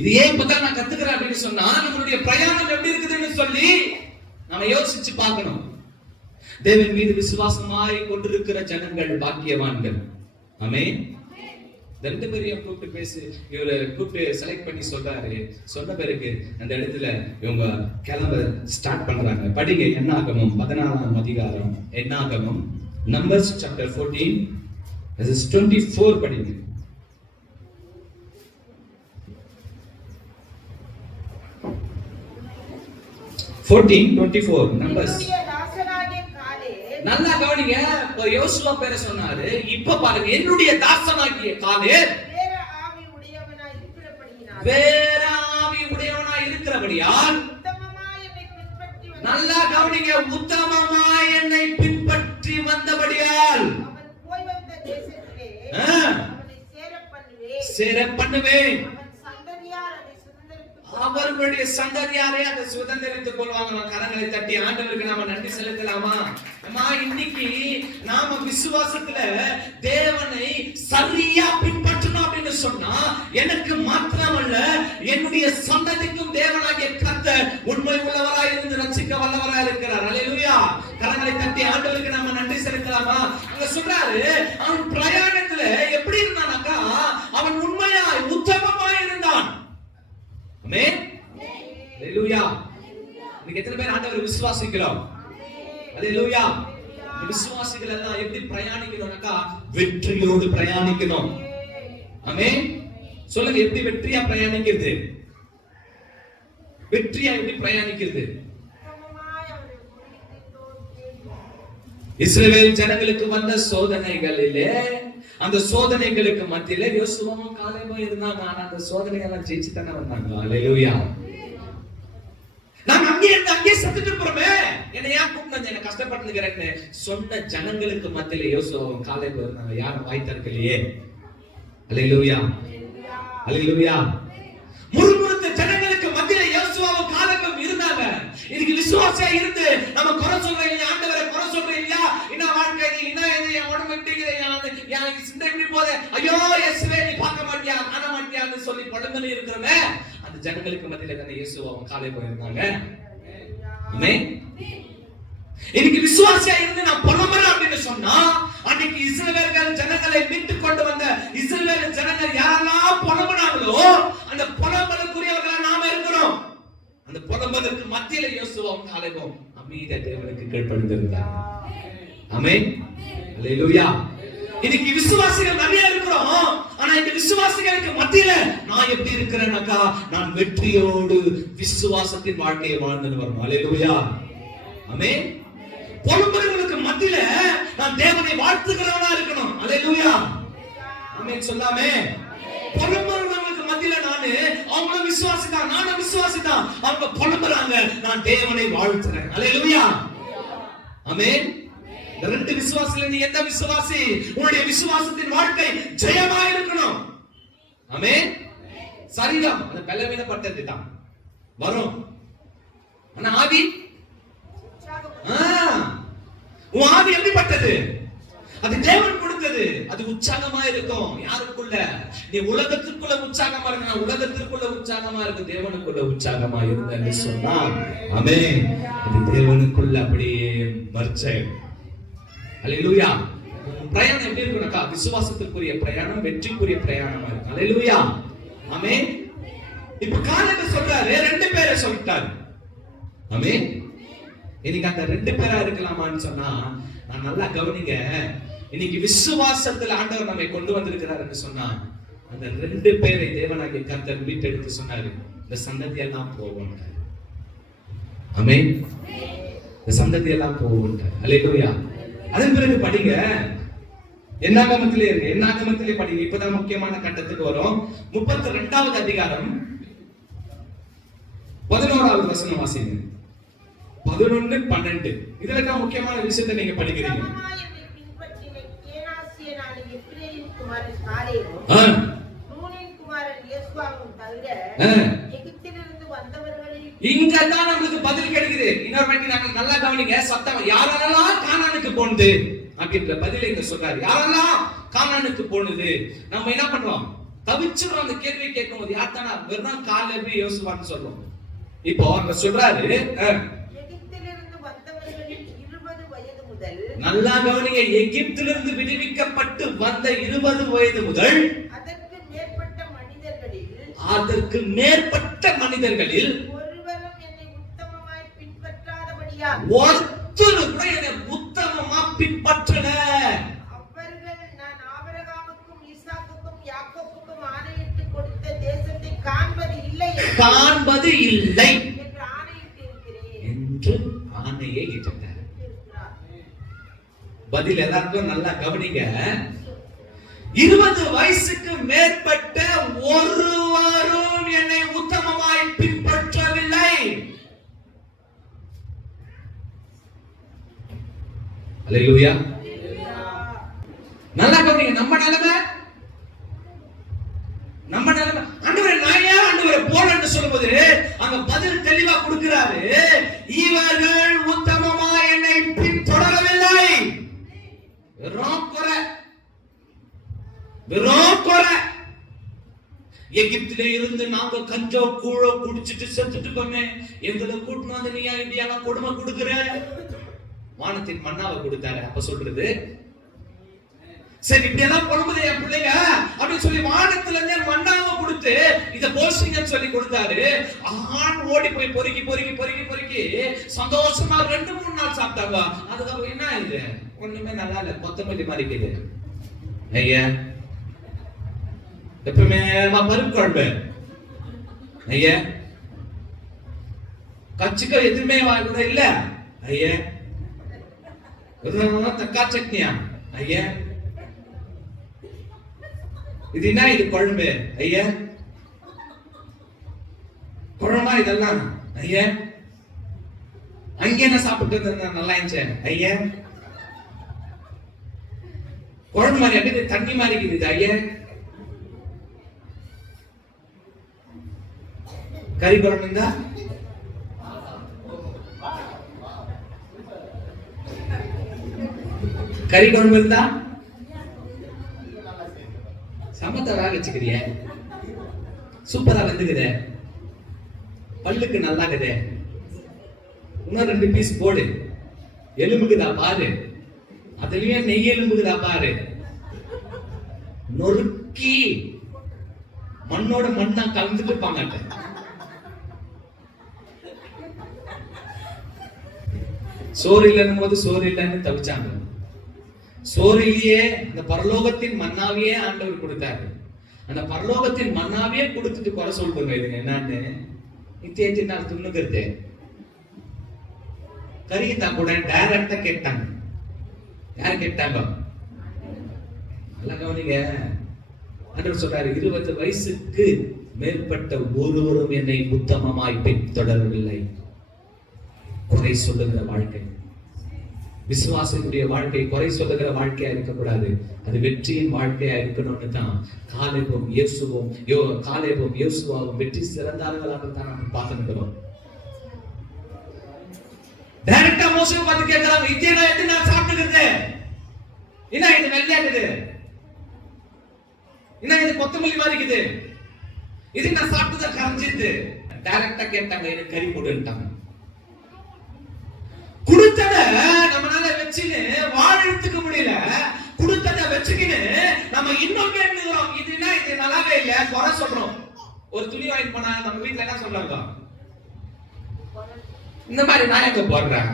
இது ஏன் இப்பதான் நான் கத்துக்கிறேன் அப்படின்னு சொன்னா நம்மளுடைய பிரயாணம் எப்படி இருக்குதுன்னு சொல்லி நாம யோசிச்சு பார்க்கணும். தேவன் மீது விசுவாசமாய் கொண்டிருக்கிற ஜனங்கள் பாக்கியவான்கள். ஆமென். 2 பேரையும் கூப்பிட்டு பேசி, இவரை கூப்பிட்டு செலக்ட் பண்ணி சொல்றாரு. சொன்ன பிறகு அந்த இடத்துல இவங்க கிளம்ப ஸ்டார்ட் பண்றாங்க. படிங்க என்னாகமம் 14ஆம் அதிகாரம். என்னாகமம், நம்பர்ஸ் சாப்டர் 14 verses 24 படிங்க. 14:24 நம்பர்ஸ். நல்லா கவனிங்க. யோசுவா பேரை சொன்னாரு. இப்ப பாருங்க, என்னுடைய தாசனாகிய காலேப் வேற வந்தபடியால் நல்லா கவனிங்க, உத்தமமாய் என்னை பின்பற்றி வந்தபடியால் சேர பண்ணுவேன். அவர்களுடைய சந்ததியாரே அதை சுதந்திரித்துக் கொள்வாங்க. கரங்களை தட்டி ஆண்டவருக்கு நாம நன்றி செலுத்தலாமா? இன்னைக்கு நாம விசுவாசத்துல தேவனை சரியா பின்பற்றணும் அப்படின்னு சொன்னா எனக்கு மாத்திரமல்ல என்னுடைய சந்ததிக்கும் தேவனாகிய கர்த்தர் உண்மை உள்ளவராய் இருந்து ரட்சிக்க வல்லவராய் இருக்கிறார். அல்லேலூயா. கரங்களை தட்டி ஆண்டவருக்கு நாம நன்றி செலுத்தலாமா? அங்க சொல்றாரு, அவன் பிரயாணத்துல எப்படி இருந்தானாக்கா அவன் உண்மையாய் உத்தமமாய் இருந்தான். ஆமென். அல்லேலூயா. இன்னைக்கு எத்தனை பேர் ஆண்டவரை விசுவாசிக்கிறோம்? அல்லேலூயா. விசுவாசிகள் எல்லாம் எப்படி பிரயாணிக்கணும்னாக்கா வெற்றியோடு பிரயாணிக்கணும். ஆமென். சொல்லுங்க, எப்படி வெற்றியா பிரயாணிக்கிறது? வெற்றியா எப்படி பிரயாணிக்கிறது? இஸ்ரவேல் ஜனங்களுக்கு வந்த சோதனைகளிலே, அந்த சோதனைகளுக்கு மத்தியில யோசுவாவும் காலேபும் இருந்தாங்க. ஆனா அந்த சோதனையெல்லாம் ஜெயிச்சு தானே வந்தாங்க. அல்லேலூயா. நான் அங்கே செத்துட்டு போறமே, என்ன ஏன் கூப்பிட்டு என்ன கஷ்டப்பட்டுக்கிறேன்னு சொன்ன ஜனங்களுக்கு மத்தியில யோசுவாவும் காலேபும் இருந்தாங்க. யாரும் வாய் திறக்கலையே. அல்லேலூயா. அல்லேலூயா. முறுமுறுத்த ஜனங்களுக்கு மத்தியில யோசுவாவும் காலேபும் இருந்தாங்க. இதுக்கு விசுவாசியா இருந்து நம்ம குறை சொல்றீங்க, ஆண்டவரை குறை சொல்றீங்க, என்ன வாழ்க்கை என்ன என் உடம்பு எனக்கு சிந்தை எப்படி போதே, ஐயோ இயேசுவே நீ பார்க்க மாட்டியா காண மாட்டியான்னு சொல்லி புலம்பி இருக்கிறோமே, அந்த ஜனங்களுக்கு மத்தியில தானே இயேசுவாவும் காலேபும் இருந்தாங்க. ஆமென். இன்னைக்கு விசுவாசியா இருந்து நான் புலம்புறேன் அப்படின்னு சொன்னா, அன்னைக்கு இஸ்ரவேல் ஜனங்களை மீட்டு கொண்டு வந்த இஸ்ரவேல் ஜனங்கள் யாரெல்லாம் புலம்புனாங்களோ அந்த புலம்பலுக்குரியவர்களா நாம இருக்கிறோம். அந்த புலம்பலுக்கு மத்தியில யோசுவாவும் காலேபும் அமைதியா தேவனுக்கு கீழ்ப்படிந்திருந்தாங்க. ஆமென். அல்லேலூயா. இன்னைக்கு விசுவாசிகள் நிறைய இருக்கிறோம். ஆனா இந்த விசுவாசிகளுக்கு மத்தியில நான் எப்படி இருக்கிறேன்னாக்கா நான் வெற்றியோடு விசுவாசத்தின் வாழ்க்கையை வாழ்ந்து வரணும். அல்லேலூயா. ஆமென். புலம்புறவங்களுக்கு மத்தியில நான் தேவனை வாழ்த்துகிறவனா இருக்கணும். அல்லேலூயா. ஆமென் சொல்லாமே. புலம்புறவங்களுக்கு மத்தியில நானு அவங்களும் விசுவாசிதான், நானும் விசுவாசிதான், அவங்க புலம்புறாங்க, நான் தேவனை வாழ்த்துறேன். அல்லேலூயா. ஆமென். ரெண்டு விசுவாசில நீ எந்த விசுவாசி? உன்னுடைய விசுவாசத்தின் வாழ்க்கை ஜெயமா இருக்கணும். ஆமென். சரீரம் அந்த பலவீனப்பட்டது தான் வரும். ஆனா ஆவி, உன் ஆவி எப்படிப்பட்டது? அது தேவன் கொடுத்தது. அது உற்சாகமா இருக்கும். யாருக்குள்ள? நீ உலகத்திற்குள்ள உற்சாகமா இருக்க, உலகத்திற்குள்ள உற்சாகமா இருக்கு, தேவனுக்குள்ள உற்சாகமா இருந்தன்னு சொன்னா ஆமென், அது தேவனுக்குள்ள அப்படியே மர்ச்சை. அல்லேலூயா. பிரயாணம் எப்படி இருக்கும்னாக்கா விசுவாசத்துக்குரிய பிரயாணம், வெற்றிக்குரிய பிரயாணமா இருக்கு. அல்லேலூயா. ஆமென். இப்ப காலேபு சொல்றாரு, ரெண்டு பேரை சொல்லிட்டாரு. ஆமென். இன்னைக்கு அந்த ரெண்டு பேரா இருக்கலாமான்னு சொன்னா நான் நல்லா கவனிங்க. இன்னைக்கு விசுவாசத்துல ஆண்டவர் நம்மை கொண்டு வந்திருக்கிறாருன்னு சொன்னா அந்த ரெண்டு பேரை தேவனாகிய கர்த்தர் மீட்டெடுத்து சொன்னாரு, இந்த சந்ததி எல்லாம் போகும். ஆமென். இந்த சந்ததி எல்லாம் போகும். அல்லேலூயா. அதன் பிறகு படிங்க, என்னாகமத்திலே இருக்கு, என்னாகமத்திலே படிங்க. இப்பதான் முக்கியமான கட்டத்துக்கு வரும். 32வது அதிகாரம் 11வது வசனம் வாசிங்க. 11, 12 இதுல தான் முக்கியமான விஷயத்தை நீங்க படிக்கிறீங்க. இங்க தான் நமக்கு பதில் கிடைக்குது. இன்னொரு வாட்டி நாங்க நல்லா கவனிங்க, சத்தம். யாரெல்லாம் கானானுக்கு போனது அப்படின்ற பதிலை இங்க சொல்றாரு. யாரெல்லாம் கானானுக்கு போனது? நம்ம என்ன பண்றோம்? தவிச்சுறோம். அந்த கேள்வி கேட்கும் போது யார் தானா? வெறும் காலேபு யோசுவான்னு சொல்றோம். இப்போ அங்க சொல்றாரு, நல்லா கவனிங்க, எகிப்திலிருந்து விடுவிக்கப்பட்டு வந்த 20 வயது முதல் அதற்கு மேற்பட்ட மனிதர்களில் ஒருவரும் என்னை உத்தமமாய் பின்பற்றாதபடியால் ஒருத்தரும் கூட என்னை உத்தமமா பின்பற்றல. அவர்கள் நான் ஆபிரகாமுக்கும் ஈசாக்குக்கும் யாக்கோபுக்கும் ஆணையிட்டு கொடுத்த தேசத்தை காண்பது இல்லை என்று ஆணையிட்டிருக்கிறேன் என்று ஆணையை இட்டார். பதில் எல்லாருக்கும் நல்லா கவனிங்க. 20 வயசுக்கு மேற்பட்ட ஒருவரும் என்னை உத்தமமாய் பின்பற்றவில்லை. அல்லேலூயா. நல்லா கவனிங்க. நம்ம நிலைமை ஆண்டவரே நான் ஏன் ஆண்டவரே போறேன்னு சொல்லும்போது அங்க பதில் தெளிவா கொடுக்கிறாரு. இவர்கள் உத்தமமா என்னை பின்தொடரவில்லை. வெறும் குறை. எகிப்திலே இருந்து நாங்க கஞ்சோ கூழோ குடிச்சிட்டு செத்துட்டு போமே, எங்களை கூட்டினு வந்து நீ இப்படியெல்லாம் கொடுமை கொடுக்குற. வானத்தின் மன்னாவை கொடுத்தாரு. அப்ப சொல்றது சரி இப்படி எல்லாம் பொழுது என் பிள்ளைங்க அப்படின்னு சொல்லி வானத்துல இருந்தே மண்ணாவை கொடுத்து இத போஷிங்கன்னு சொல்லி கொடுத்தாரு. ஆண் ஓடி போய் பொறுக்கி சந்தோஷமா 2-3 நாள் சாப்பிட்டாங்க. அதுக்கப்புறம் என்ன இது ஒண்ணுமே நல்லா இல்ல, கொத்தமல்லி மாதிரி இருக்குது. ஐயா எப்பவுமே பருப்பு குழம்பு ஐயா கச்சிக்க எதுவுமே கூட இல்ல ஐயா, தக்காளி சட்னியா ஐயா, இது என்ன இது குழம்பு ஐயா, குழம்பா இதெல்லாம் ஐயா, அங்கே என்ன சாப்பிட்டு நல்லா இருந்துச்சு ஐயா, குழம்பு மாதிரி அப்படியே தண்ணி மாதிரி இருக்குது ஐயா, கறி குழம்பு இருந்தா கறி குழம்பு இருந்தா சமத்தை வேக வச்சுக்கிறிய, சூப்பரா வந்துக்குதே, பல்லுக்கு நல்லா இருக்குதே, இன்னும் 2 பீஸ் போடு, எலும்புக்குதா பாரு, அதுலயே நெய் எலும்புக்குதா பாரு, நொறுக்கி மண்ணோட மண்ணா கலந்துட்டு இருப்பாங்க. சோறு இல்லைன்னும் போது சோறு இல்லைன்னு தவிச்சாங்க. சோறிலேயே அந்த பரலோகத்தின் மன்னாவையே ஆண்டவர் கொடுத்தாரு. அந்த பரலோகத்தின் மன்னாவையே கொடுத்துட்டு குறை சொல்லுங்க. இதுங்க என்னன்னு நித்தியத்தின் நான் துண்ணுகிறது கறியத்தா கூட டைரக்டா கேட்டாங்க. யாரு கேட்டாங்க? நல்லா கவனிங்க. ஆண்டவர் சொல்றாரு 20 வயசுக்கு மேற்பட்ட ஒருவரும் என்னை உத்தமமாய் பின்தொடரவில்லை. குறை சொல்லுகிற வாழ்க்கை, விசுவாசனுடைய வாழ்க்கை குறை சொல்லுகிற வாழ்க்கையா இருக்கக்கூடாது. அது வெற்றியின் வாழ்க்கையா இருக்கணும்னு தான் காலேபும் யோசுவாவும் வெற்றி சிறந்தார்களாக தான் நம்ம பார்த்துக்கிறோம். டைரக்டா மோசே பார்த்து கேட்கறாங்க, இதே எத்தனை நாள் சாப்பிட்டுக்கிறது, என்ன இது வெள்ளையாக்குது, என்ன இது கொத்தமல்லி மாதிரி இருக்குது, இது நான் சாப்பிட்டதை கரைஞ்சிது. டைரக்டா கேட்டாங்க, எனக்கு கறி போட்டுட்டாங்க. கொடுத்தத நம்மளால வச்சுன்னு வாழ்த்துக்க முடியல. கொடுத்தத வச்சுக்கின்னு நம்ம இன்னொரு எண்ணுகிறோம், இதுனா இது நல்லாவே இல்ல, குறை சொல்றோம். ஒரு துணி வாங்கி போனா நம்ம வீட்டுல என்ன சொல்றாங்க, இந்த மாதிரி நான் எங்க போடுறேன்.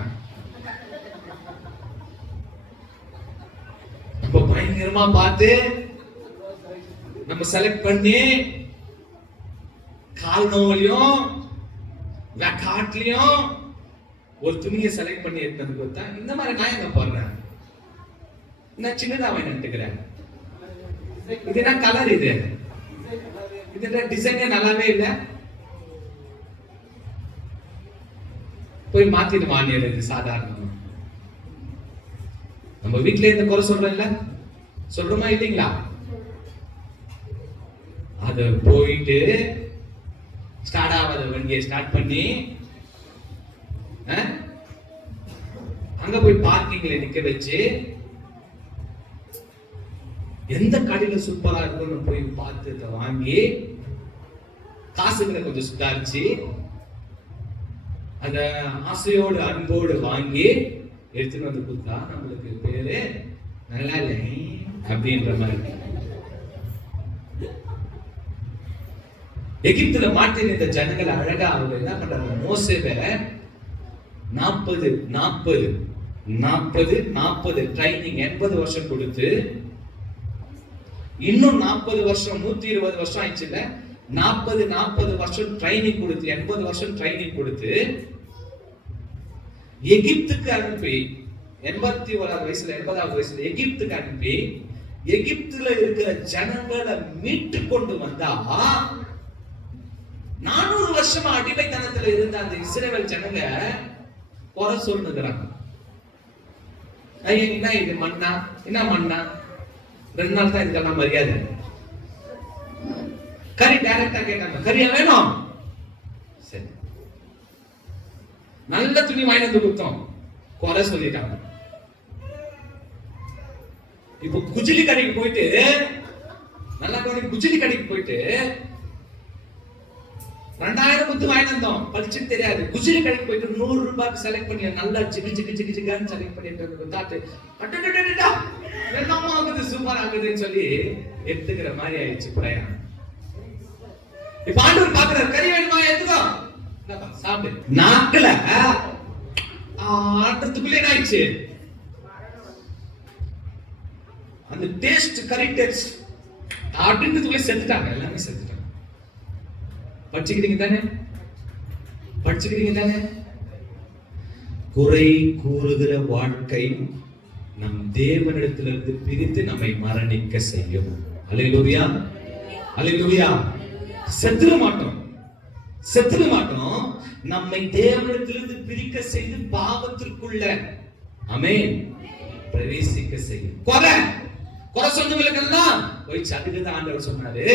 அப்ப பயங்கரமா பார்த்து நம்ம செலக்ட் பண்ணி கால் நோவிலையும் காட்டுலயும் ஒரு துணியை செலக்ட் பண்ணி எடுத்தது கொடுத்தா, இந்த மாதிரி நான் எங்க போடுறேன், நான் சின்னதா நினைக்கிறேன், இது என்ன கலர், இது டிசைனே நல்லாவே இல்லை, போய் மாத்திட்டு வாங்கிடுறது சாதாரணமா. நம்ம வீட்டுல இந்த குறை சொல்றோம்ல, சொல்றோமா இல்லைங்களா? அது போயிட்டு ஸ்டார்ட் ஆகாத வண்டியை ஸ்டார்ட் பண்ணி அங்க போய் பார்க்கிங்ல நிக்க வச்சு எந்த கடையில சூப்பரா இருக்குன்னு போய் பார்த்து வாங்கி காசுகளை கொஞ்சம் சுதாரிச்சு அந்த ஆசையோடு அன்போடு வாங்கி எடுத்துட்டு வந்து கொடுத்தா நம்மளுக்கு பேரு நல்லா இல்லை அப்படின்ற மாதிரி. எகிப்துல மாட்டின இந்த ஜனங்களை அழகா அவங்க என்ன பண்றாங்க, மோசேவை 40 ட்ரைனிங் 80 வருஷம் கொடுத்து, இன்னும் 40 வருஷம் 120 வருஷம் ஆயிடுச்சுல்ல, 40 வருஷம் ட்ரைனிங் கொடுத்து 80 வருஷம் ட்ரைனிங் கொடுத்து எகிப்துக்கு அனுப்பி 81வது வயசுல 80வது வயசுல எகிப்துக்கு அனுப்பி எகிப்துல இருக்கிற ஜனங்களை மீட்டு கொண்டு வந்தா 400 வருஷமா அடிமைத்தனத்துல இருந்த அந்த இஸ்ரவேல் ஜனங்க குறை சொல்லுகிறாங்க. ஐயா என்ன இது மண்ணா, என்ன மண்ணா, 2 நாள் தான் இதுக்கெல்லாம் மரியாதை. கறி டைரக்டா கேட்டாங்க, கறியா வேணும், சரி நல்ல துணி வாங்கி வந்து கொடுத்தோம், குறை சொல்லிட்டாங்க. இப்போ குஜிலி கடைக்கு போயிட்டு, நல்லா குஜிலி கடைக்கு போயிட்டு 2000 குத்து வாங்கி வந்தோம், படிச்சுன்னு தெரியாது. குஜிலி கடைக்கு போயிட்டு 100 ரூபாய்க்கு செலக்ட் பண்ணி நல்லா சிக்கு சிக்கு சிக்கு சிக்கான்னு செலக்ட் பண்ணிட்டு தாத்து அட்டடடடா என்னமா ஆகுது, சூப்பர் ஆகுதுன்னு சொல்லி எடுத்துக்கிற மாதிரி ஆயிடுச்சு பிரயாணம். இப்ப ஆண்டவர் பாக்குறாரு, கறி வேணுமா எடுத்துக்கோ சாப்பிடு. நாக்குல ஆட்டத்துக்குள்ளே ஆயிடுச்சு அந்த டேஸ்ட், கறி டேஸ்ட் அப்படின்றதுக்குள்ளே செத்துட்டாங்க, எல்லாமே செத்துட்டாங்க. படிச்சுக்கிறீங்க தானே, படிச்சுக்கிறீங்க தானே. குறை கூறுகிற வாழ்க்கை நம் தேவனிடத்திலிருந்து பிரித்து நம்மை மரணிக்க செய்யும். அல்லேலூயா, அல்லேலூயா. செத்துற மாட்டோம், செத்துற மாட்டோம். நம்மை தேவனிடத்திலிருந்து பிரிக்க செய்து பாவத்திற்குள்ள ஆமென் பிரவேசிக்க செய்யும். குறை குறை சொன்னவங்களுக்கெல்லாம் போய் சதுக்குதான் ஆண்டவர் சொன்னாரு,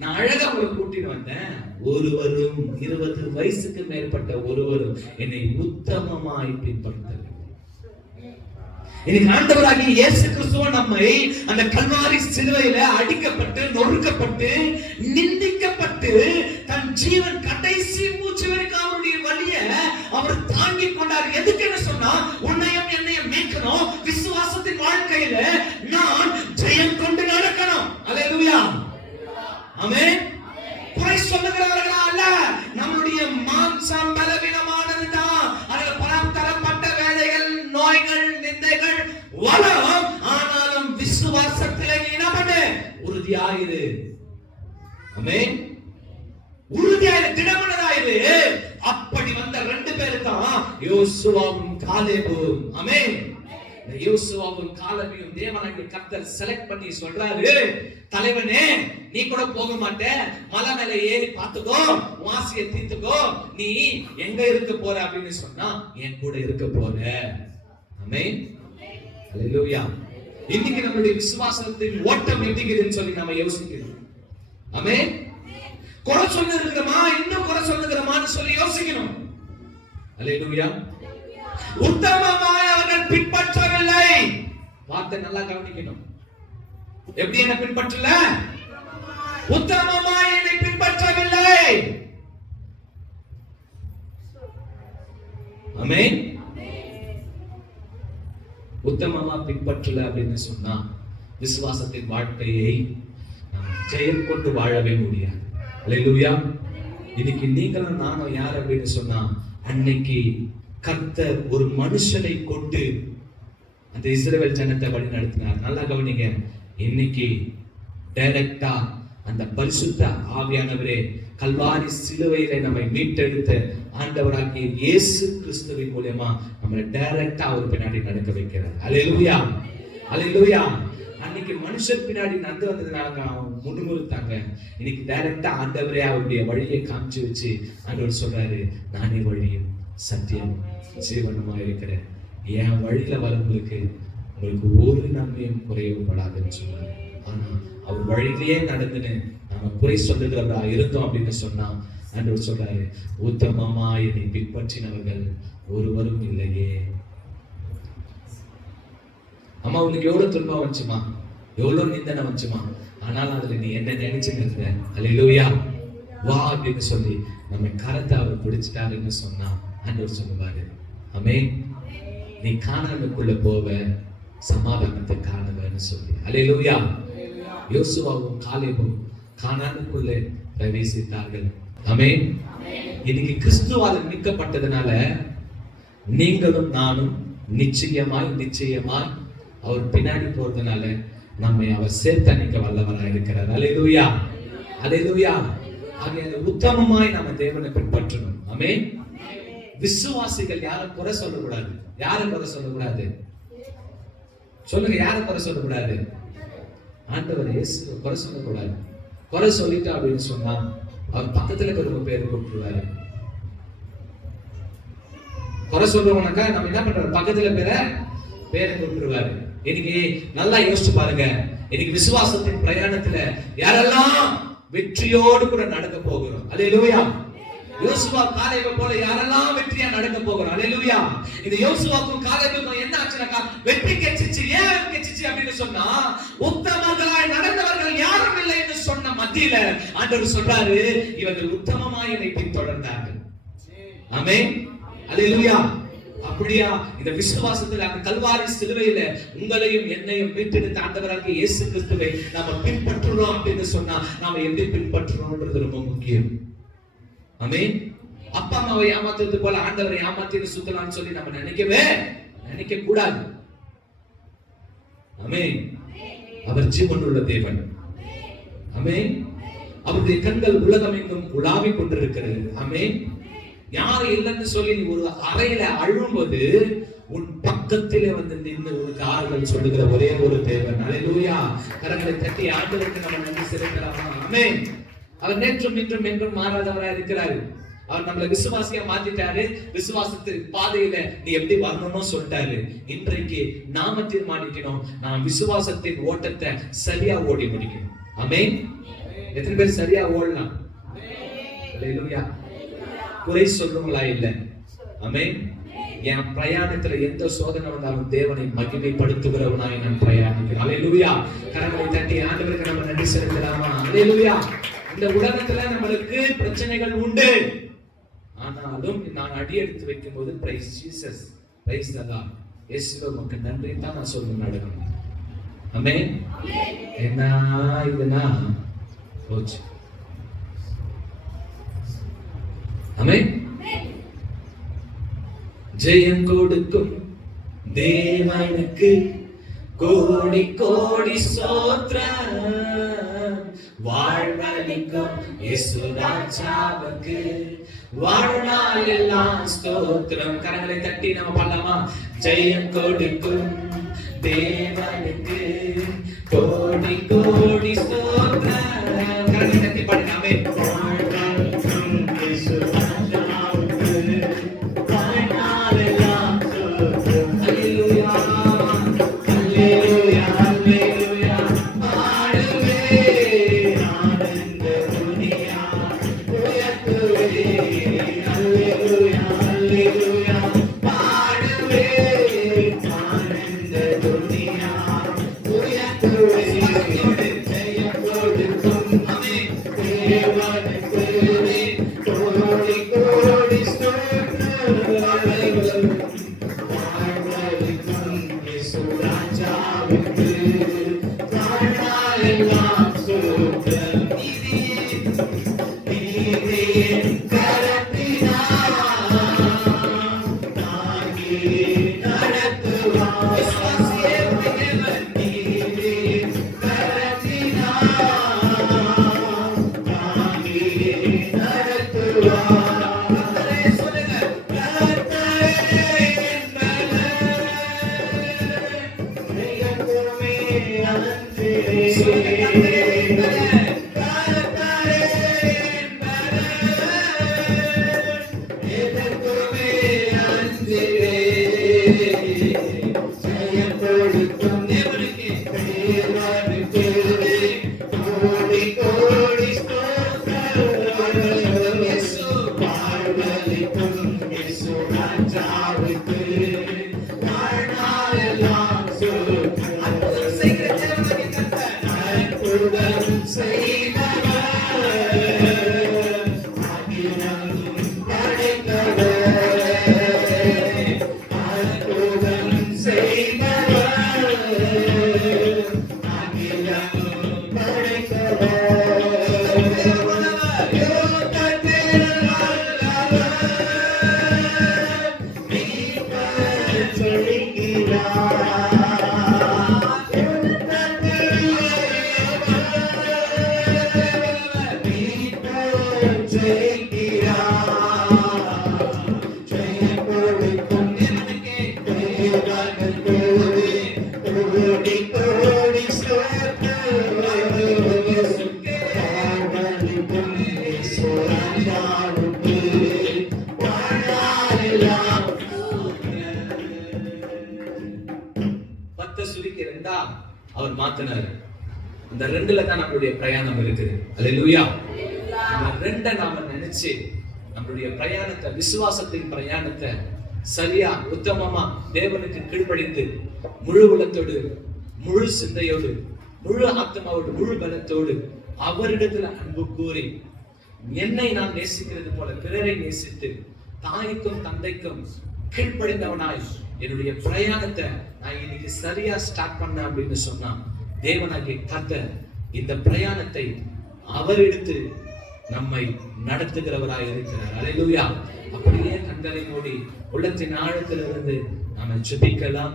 நான் அழகா உங்களை கூட்டிட்டு வந்தேன், ஒருவரும் 20 வயசுக்கு மேற்பட்ட ஒருவரும் என்னை உத்தமமாய் பின்பற்றவில்லை. இன்னைக்கு ஆண்டவராகிய இயேசு கிறிஸ்துவ நம்மை அந்த கல்வாரி சிலுவையில அடிக்கப்பட்டு, நொறுக்கப்பட்டு, நிந்திக்கப்பட்டு, தன் ஜீவன் கடைசி மூச்சு வரைக்கும் அவருடைய வலிய அவர் தாங்கிக் கொண்டார். எதுக்குன்னு சொன்னா, உன்னையும் என்னையும் மீட்கணும். விசுவாசத்தின் வாழ்க்கையில நான் ஜெயம் கொண்டு நடக்கணும். அல்லேலூயா, ஆமென். குறை சொல்லுகிறவர்களா அல்ல, நம்முடைய மாம்சம் பலவீனமானதுதான். அதில் பலதரப்பட்ட வேலைகள், நோய்கள், நிந்தைகள் வரும். ஆனாலும் விசுவாசத்திலே நீ என்ன பண்ணு, உறுதியாயிரு. ஆமென், உறுதியாயிரு, திடமனதாயிரு. அப்படி வந்த 2 பேரு தான் யோசுவாவும் காலேபும். ஆமென். யோசுவாவும் காலேபையும் தேவனாகிய கர்த்தர் செலக்ட் பண்ணி சொல்றாரு, தலைவனே நீ கூட போக மாட்டே, மலை மேல ஏறி பார்த்துக்கோ, வாசியை தீர்த்துக்கோ, நீ எங்க இருக்க போற அப்படின்னு சொன்னா என் கூட இருக்க போற. ஆமென், அல்லேலூயா. இன்னைக்கு நம்மளுடைய விசுவாசத்தின் ஓட்டம் எப்படிங்குதுன்னு சொல்லி நாம யோசிக்கணும். ஆமென். குறை சொல்லுகிறோமா, இன்னும் குறை சொல்லுகிறோமான்னு சொல்லி யோசிக்கணும். அல்லேலூயா. உத்தமமாய் அவர்கள் பின்பற்றவில்லை. வார்த்தை நல்லா கவனிக்கணும். எப்படி என்ன பின்பற்றல? உத்தமமாய் என்னை பின்பற்றவில்லை. ஆமென். உத்தமமா பின்பற்றல அப்படின்னு சொன்னா விசுவாசத்தின் வாழ்க்கையை ஜெயம் கொண்டு வாழவே முடியாது. அல்லேலூயா. இன்னைக்கு நீங்களும் நானும் யார் அப்படின்னு சொன்னா, அன்னைக்கு கர்த்தர் ஒரு மனுஷனை கொண்டு அந்த இஸ்ரவேல் ஜனத்தை வழி நடத்தினார். நல்லா கவனிங்க. இன்னைக்கு டைரக்டா அந்த பரிசுத்த ஆவியானவரே கல்வாரி சிலுவையிலே நம்மை மீட்டெடுத்த ஆண்டவராகிய இயேசு கிறிஸ்துவின் மூலமா நம்மளை டைரக்டா அவர் பின்னாடி நடக்க வைக்கிறார். அல்லேலூயா, அல்லேலூயா. அன்னைக்கு மனுஷன் பின்னாடி நடந்து வந்ததுனால அவங்க முன்னுறுத்தாங்க. இன்னைக்கு டைரக்டா ஆண்டவரே அவருடைய வழியை காமிச்சு வச்சு ஆண்டவர் சொல்றாரு, நானே வழியும் சத்தியம் ஜீவனுமா இருக்கிறேன். என் வழியில வரவங்களுக்கு உங்களுக்கு ஒரு நன்மையும் குறைவுபடாதுன்னு சொன்னாரு. ஆனா அவர் வழியிலேயே நடந்துன்னு நாம குறை சொல்லுகிறவரா இருந்தோம் அப்படின்னு சொன்னா ஆண்டவர் சொல்றாரு, உத்தமமா என்னை பின்பற்றினவர்கள் ஒருவரும் இல்லையே. அம்மா உனக்கு எவ்வளவு துன்பம் வந்துச்சுமா, எவ்வளவு நிந்தனை வந்துச்சுமா, ஆனாலும் அதுல நீ என்ன நினைச்சுங்க, அல்லேலூயா வா அப்படின்னு சொல்லி நம்ம கரத்தை அவர் பிடிச்சிட்டாருன்னு சொன்னா ஆண்டவர் சொல்லுவாரு, ஆமென், நீ கானானுக்குள்ள போவ, சமாதானத்தை காணுவேன்னு சொல்லி. அல்லேலூயா. யோசுவாவும் காலேபும் கானானுக்குள்ளே பிரவேசித்தார்கள். ஆமென். இன்னைக்கு கிறிஸ்துவால் மீட்கப்பட்டதுனால நீங்களும் நானும் நிச்சயமாய் நிச்சயமாய் அவர் பின்னாடி போறதுனால நம்மை அவர் சேர்த்தணிக்க வல்லவராக இருக்கிறார். அல்லேலூயா, அல்லேலூயா. ஆகையால உத்தமமாய் நம்ம தேவனை பின்பற்றணும். ஆமென். விசுவாசிகள் யாரும் குறை சொல்லக்கூடாது. யாரும் குறை சொல்லக்கூடாது? சொல்லுங்க, யாரும் குறை சொல்லக்கூடாது? ஆண்டவர் இயேசு குறை சொல்லக்கூடாது. குறை சொல்லிட்டு அப்படின்னு சொன்னா அவர் பக்கத்துல இருக்கிற பேர் கூப்பிட்டுருவாரு. குறை சொல்றவனாக்கா நம்ம என்ன பண்றோம், பக்கத்துல பேரை பேரை கூப்பிட்டுருவாரு. இன்னைக்கு நல்லா யோசிச்சு பாருங்க, இன்னைக்கு விசுவாசத்தின் பிரயாணத்துல யாரெல்லாம் வெற்றியோடு கூட நடக்க போகிறோம். அல்லேலூயா. யோசுவா காலேபை போல யாரெல்லாம் வெற்றியா நடக்க போகிறோம். அல்லேலூயா. இந்த யோசுவாக்கும் காலேபுக்கும் என்ன ஆச்சுனாக்கா வெற்றி கிடைச்சிச்சு. ஏன் கிடைச்சிச்சு அப்படின்னு சொன்னா, உத்தமர்களாய் நடந்தவர்கள் யாரும் இல்லை என்று சொன்ன மத்தியில ஆண்டவர் சொல்றாரு, இவர்கள் உத்தமமாய் என்னை பின்தொடர்ந்தார்கள். ஆமென். அல்லேலூயா. அப்படியா இந்த விசுவாசத்துல அந்த கல்வாரி சிலுவையில உங்களையும் என்னையும் மீட்டெடுத்த ஆண்டவராகிய இயேசு கிறிஸ்துவை நாம பின்பற்றுறோம் அப்படின்னு சொன்னா நாம எப்படி பின்பற்றுறோம்ன்றது ரொம்ப முக்கியம். ஆமென். அப்பா அம்மாவை ஏமாத்துறது போல ஆண்டவரை ஏமாத்திட்டு சுத்தலாம்னு சொல்லி நம்ம நினைக்க கூடாது. ஆமென். அவர் ஜீவனுள்ள தேவன். ஆமென். அவருடைய கண்கள் உலகம் எங்கும் உலாவிக் கொண்டிருக்கிறது. ஆமென். யாரும் இல்லைன்னு சொல்லி நீ ஒரு அறையில அழும்போது உன் பக்கத்திலே வந்து நின்று உனக்கு ஆறுதல் சொல்லுகிற ஒரே ஒரு தேவன். அல்லேலூயா. கரங்களை தட்டி ஆண்டவருக்கு நம்ம நன்றி செலுத்தலாமா? ஆமென். அவர் நேற்றும் இன்றும் என்றும் மாறாதவரா இருக்கிறாரு. அவர் நம்மளை விசுவாசியா மாத்திட்டாரு. விசுவாசத்து பாதையில நீ எப்படி வரணும்னு சொல்லிட்டாரு. இன்றைக்கு நாம தீர்மானிக்கணும், நான் விசுவாசத்தின் ஓட்டத்தை சரியா ஓடி முடிக்கணும். ஆமென். எத்தனை பேர் சரியா ஓடலாம்? அல்லேலூயா. குறை சொல்றவங்களா இல்ல. ஆமென். என் பிரயாணத்துல எந்த சோதனை வந்தாலும் தேவனை மகிமைப்படுத்துகிறவனாய் நான் பிரயாணிக்கிறேன். அல்லேலூயா. கரங்களை தட்டி ஆண்டவருக்கு நம்ம நன்றி செலுத்தலாமா? அல்லேலூயா. இந்த உலகத்துல நம்மளுக்கு பிரச்சனைகள் உண்டு, ஆனாலும் நான் அடி எடுத்து வைக்கும் போது price Jesus, praise the Lord, இயேசுவே உமக்கு நன்றி தான் நான் சொல்ல நடக்கணும். ஆமென். என்ன இதுனா போச்சு. ஆமென். ஜெயம் கொடுக்கும் தேவனுக்கு கோடி கோடி ஸ்தோத்திரம். வாழ்வளிக்கும் இயேசு ராஜாவுக்கு வாழ்நாள் எல்லாம் ஸ்தோத்திரம். கரங்களை தட்டி நம்ம பாடலாமா? ஜெயம் கொடுக்கும் தேவனுக்கு கோடி கோடி ஸ்தோத்திரம். கரங்களை தட்டி பாடுங்க. வாழ்வளிக்கும் இயேசு அவர் மாத்தினாரு. அந்த ரெண்டுல தான் நம்மளுடைய பிரயாணம் இருக்குது. அல்லேலூயா. அந்த ரெண்டை நாம நினைச்சு நம்மளுடைய பிரயாணத்தை, விசுவாசத்தின் பிரயாணத்தை சரியா உத்தமமா தேவனுக்கு கீழ்ப்படிந்து முழு உள்ளத்தோடு, முழு சிந்தையோடு, முழு ஆத்மாவோடு, முழு பலத்தோடு அவரிடத்துல அன்பு கூறி, என்னை நான் நேசிக்கிறது போல பிறரை நேசித்து தாய்க்கும் தந்தைக்கும் கீழ்ப்படிந்தவனாய் என்னுடைய பிரயாணத்தை நான் இன்னைக்கு சரியா ஸ்டார்ட் பண்ண அப்படின்னு சொன்னா, தேவனாகிய கர்த்தர் இந்த பிரயாணத்தை அவர் எடுத்து நம்மை நடத்துகிறவராய் இருக்கிறார். அல்லேலூயா. அப்படியே கண்களை மூடி உள்ளத்தின் ஆழத்திலிருந்து நாம ஜெபிக்கலாம்.